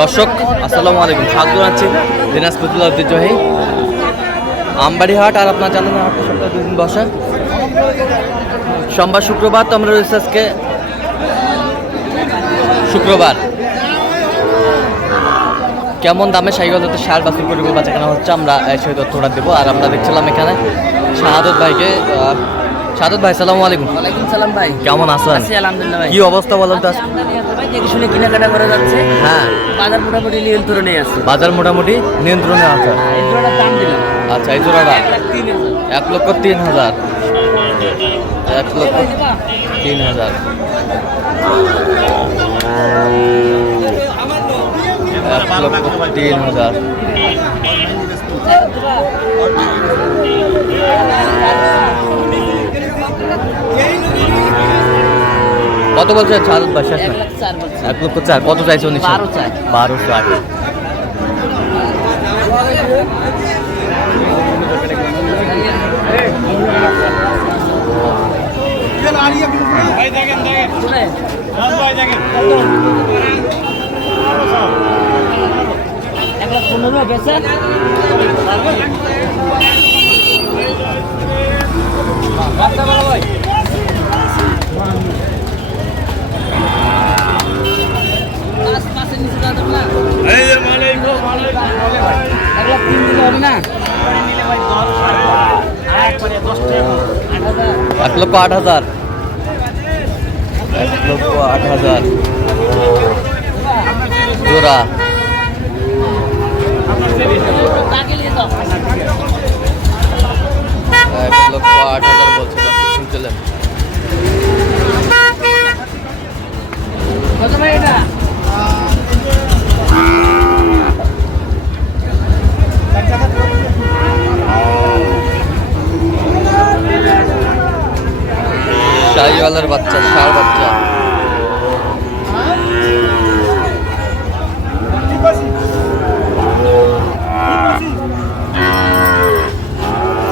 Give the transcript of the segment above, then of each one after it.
দর্শক, আসসালামু আলাইকুম। স্বাগত জানাচ্ছি দিনাজপুর জেলার ঐতিহ্যবাহী আমবাড়ি হাট আর আপনার জানেন হাট দুদিন বসা। সোমবার, শুক্রবার তো আমরা রয়েছে আজকে শুক্রবার। কেমন দামে সাইকেল যাতে সার বাছুর করে বাচ্চা কেনা হচ্ছে আমরা সেই তথ্যটা দেবো। আর আমরা দেখছিলাম এখানে শাহাদত ভাইকে শাহাদত ভাই সালামু আলাইকুম। ওয়ালাইকুম সালাম ভাই। কেমন আছেন? আছি আলহামদুলিল্লাহ ভাই। কি অবস্থা বলেন তো? ভাই দেখে শুনে কেনাকাটা করে যাচ্ছে। হ্যাঁ। বাজার মোটামুটি নিয়ন্ত্রণে আছে। বাজার মোটামুটি নিয়ন্ত্রণে আছে। এই জোড়াটার দাম দিলাম। আচ্ছা এই জোড়াটা? এক লক্ষ তিন হাজার। এক লক্ষ তিন হাজার। এক লক্ষ তিন হাজার। কত বলছেন সারদ ভাই শেষ এক না? চার এক লক্ষ চার। কত চাইছে উনি? বারো চাই। বারো চার শুনে এক লাখ পনেরো বেছে পাঁচ পাঁচের নিচে দেওয়া যাবে না? এক লাখ তিন দিলে হবে না আট হাজার। এক লক্ষ আট হাজার এক লক্ষ আট হাজার জোড়া তাকে নিয়ে যাও। এক লক্ষ আট হাজার বলছে শুনছিলেন কত ভাই এটা? শাহিওয়ালার বাচ্চা ষাঁড় বাচ্চা।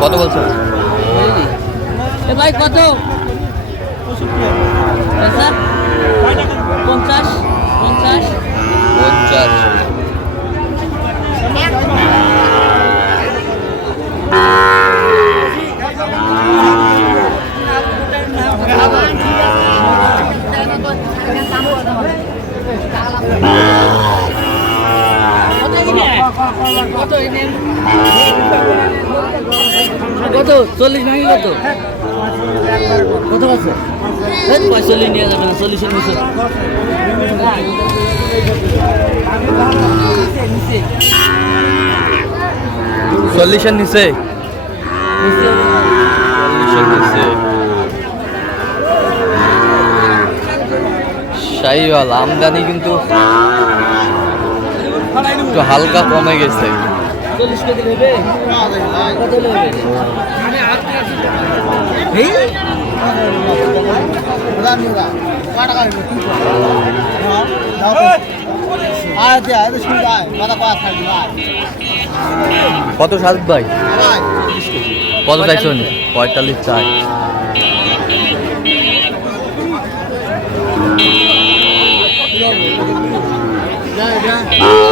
কত বলছেন এ ভাই কত? পঞ্চাশ? পঞ্চাশ? পঞ্চাশ পঞ্চাশ কত এনে কত চল্লিশ ভাঙি কত কত আছে পঁয়তাল্লিশ নিয়ে আমদানি কিন্তু হালকা কমে গেছে। চল্লিশ কেজি নেবে? কত নেবে। কত সাত ভাই? কত চাইছো? পঁয়তাল্লিশ। চাই। কত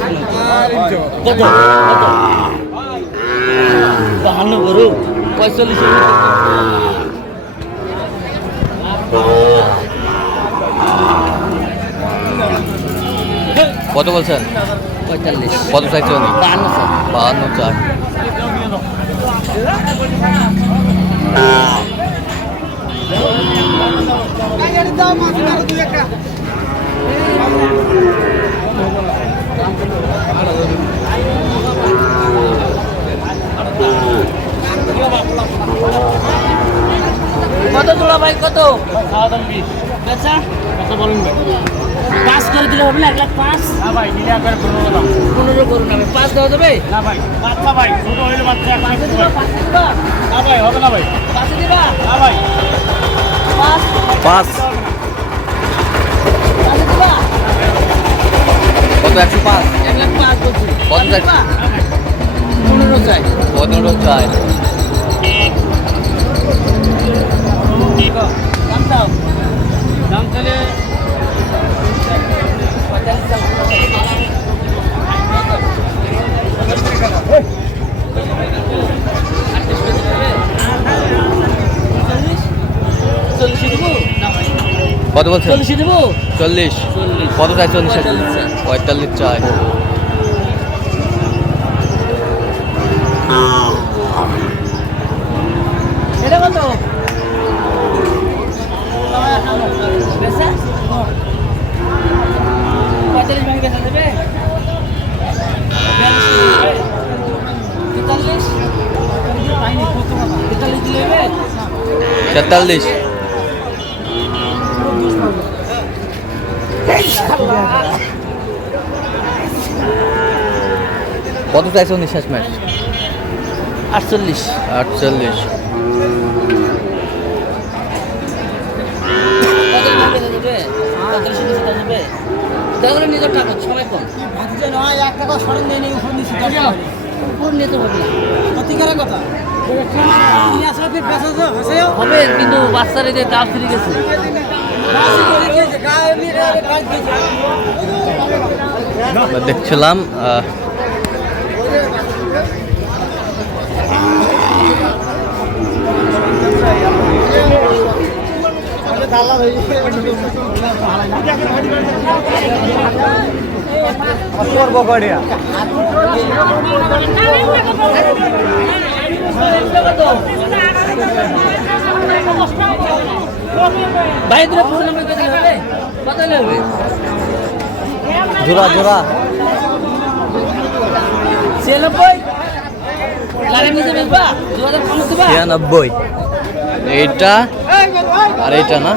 ভাঙি কত? কত? বাহান্ন গরু। পঁয়তাল্লিশ কত বলছেন? পঁয়তাল্লিশ। কত চাইছো বাহান্ন স্যার বাহান্ন চার। কত তোলা ভাই কত বেচা পাঁচ করে দিলে হবে না এক লাখ পাঁচ। পনেরো করুন আমি। পাঁচ দেওয়া যাবে? পাঁচে দিবা। পাঁচে দিবা। পাঁচে দিবা। পাঁচ। পাঁচ। পাঁচে দিবা। কত একশো পাঁচ? এক লাখ পাঁচ বলছি। কত পাঁচ চাই? দিবা? পনেরো চাই। পনেরো চাই। দাম দাও দাম তাহলে কত বলছেন? চল্লিশে কত চাই চল্লিশ? পঁয়তাল্লিশ চাই। পঁয়তাল্লিশ চাই এটা কত বেচা? পঁয়তাল্লিশ ভাঙে বেচা দেবে তেতাল্লিশ তেতাল্লিশ দিলে হবে? তেতাল্লিশ। কত চাইছো নিঃশ্বাস ম্যাচ আটচল্লিশ। আটচল্লিশ। নিজের টাকা সময় কম উপর নিয়ে তো হবে না। হবে কিন্তু বাচ্চার এদের দাম ফিরে গেছে। দেখছিলাম আহ, ভাই জোড়া জোড়া। ছিয়ানব্বই? এইটা আর এইটা না?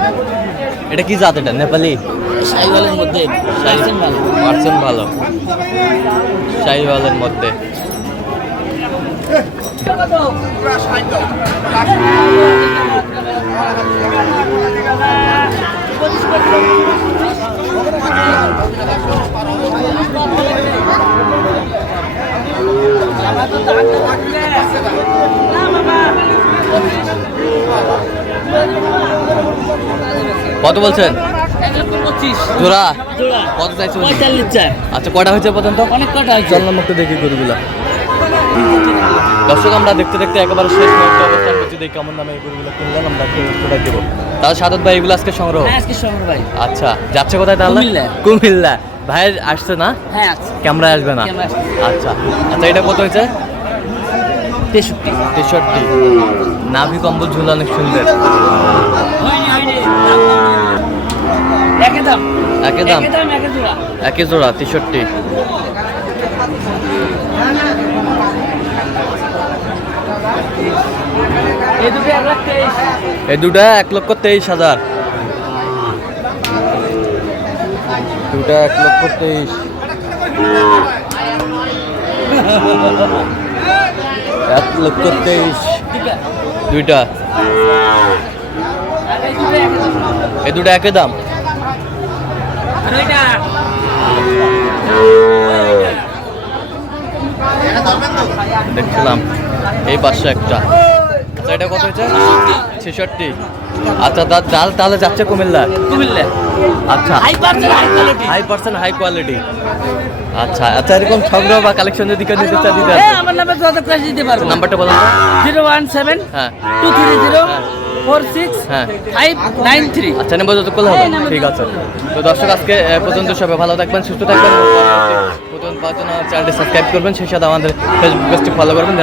এটা কি জাত এটা? নেপালি? সাইওয়ালের মধ্যে। পার্সেন্ট ভালো। শাহিওয়ালের মধ্যে। কত বলছেন? জোড়া? কত চাইছো আচ্ছা কটা হয়েছে পর্যন্ত অনেক কটা চল নাম দেখি গরুগুলা। দর্শক আমরা দেখতে দেখতে একেবারে শেষ মুহূর্তে অবস্থান করছি। দেখি কেমন দামে এই গরুগুলো কিনলাম আমরা কোথায় দেবো তাহলে সাদত ভাই এগুলো আজকে সংগ্রহ? হ্যাঁ আজকে শহর ভাই। আচ্ছা যাচ্ছে কোথায় তাহলে? কুমিল্লা। কুমিল্লা। ভাইয়ের আসছে না? হ্যাঁ আছে ক্যামেরায় আসবে না? আচ্ছা আচ্ছা এটা কত হয়েছে? তেষট্টি। তেষট্টি। নাভি কম্বল ঝুল অনেক সুন্দর। একে দাম। একে দাম? একে একই জোড়া তেষট্টি। এই দুটো এক লক্ষ তেইশ হাজার। দুটা এক লক্ষ তেইশ। এক লক্ষ তেইশ। দুইটা। এই দুটো একই দাম। দেখছিলাম। এই পাশে একটা। আচ্ছা এটা কত হয়েছে? ছেষট্টি। আচ্ছা তা- তাহলে তাহলে যাচ্ছে কুমিল্লা কুমিল্লা আচ্ছা। High percent high quality high percent high quality আচ্ছা আচ্ছা এরকম সংগ্রহ বা কালেকশন যদি কেউ নিতে চায় দিতে আমার নামে যত কাজ দিতে পারব। নাম্বারটা বলুন জিরো ওয়ান সেভেন হ্যাঁ। টু থ্রি জিরো হ্যাঁ। ফোর সিক্স হ্যাঁ। Five nine three. আচ্ছা যত হবে। ঠিক আছে। তো দর্শক আজকে পর্যন্ত সবাই ভালো থাকবেন সুস্থ থাকবেন। পাওয়ার চ্যানেলটি সাবস্ক্রাইব করবেন। সেই সাথে আমাদের ফেসবুক পেজটি ফলো করবেন।